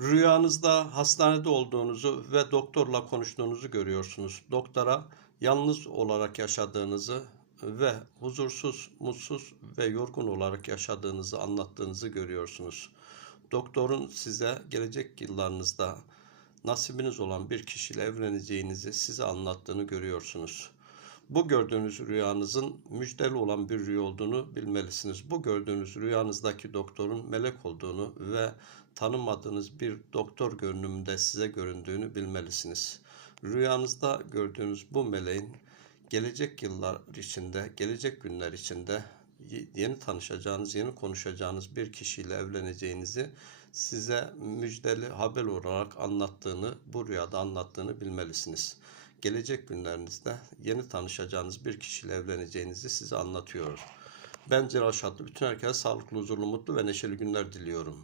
Rüyanızda hastanede olduğunuzu ve doktorla konuştuğunuzu görüyorsunuz. Doktora yalnız olarak yaşadığınızı ve huzursuz, mutsuz ve yorgun olarak yaşadığınızı anlattığınızı görüyorsunuz. Doktorun size gelecek yıllarınızda nasibiniz olan bir kişiyle evleneceğinizi size anlattığını görüyorsunuz. Bu gördüğünüz rüyanızın müjdeli olan bir rüya olduğunu bilmelisiniz. Bu gördüğünüz rüyanızdaki doktorun melek olduğunu ve tanımadığınız bir doktor görünümünde size göründüğünü bilmelisiniz. Rüyanızda gördüğünüz bu meleğin gelecek yıllar içinde, gelecek günler içinde yeni tanışacağınız, yeni konuşacağınız bir kişiyle evleneceğinizi size müjdeli haber olarak anlattığını, bu rüyada anlattığını bilmelisiniz. Gelecek günlerinizde yeni tanışacağınız bir kişiyle evleneceğinizi size anlatıyor. Ben Celal Şatlı. Bütün herkese sağlıklı, huzurlu, mutlu ve neşeli günler diliyorum.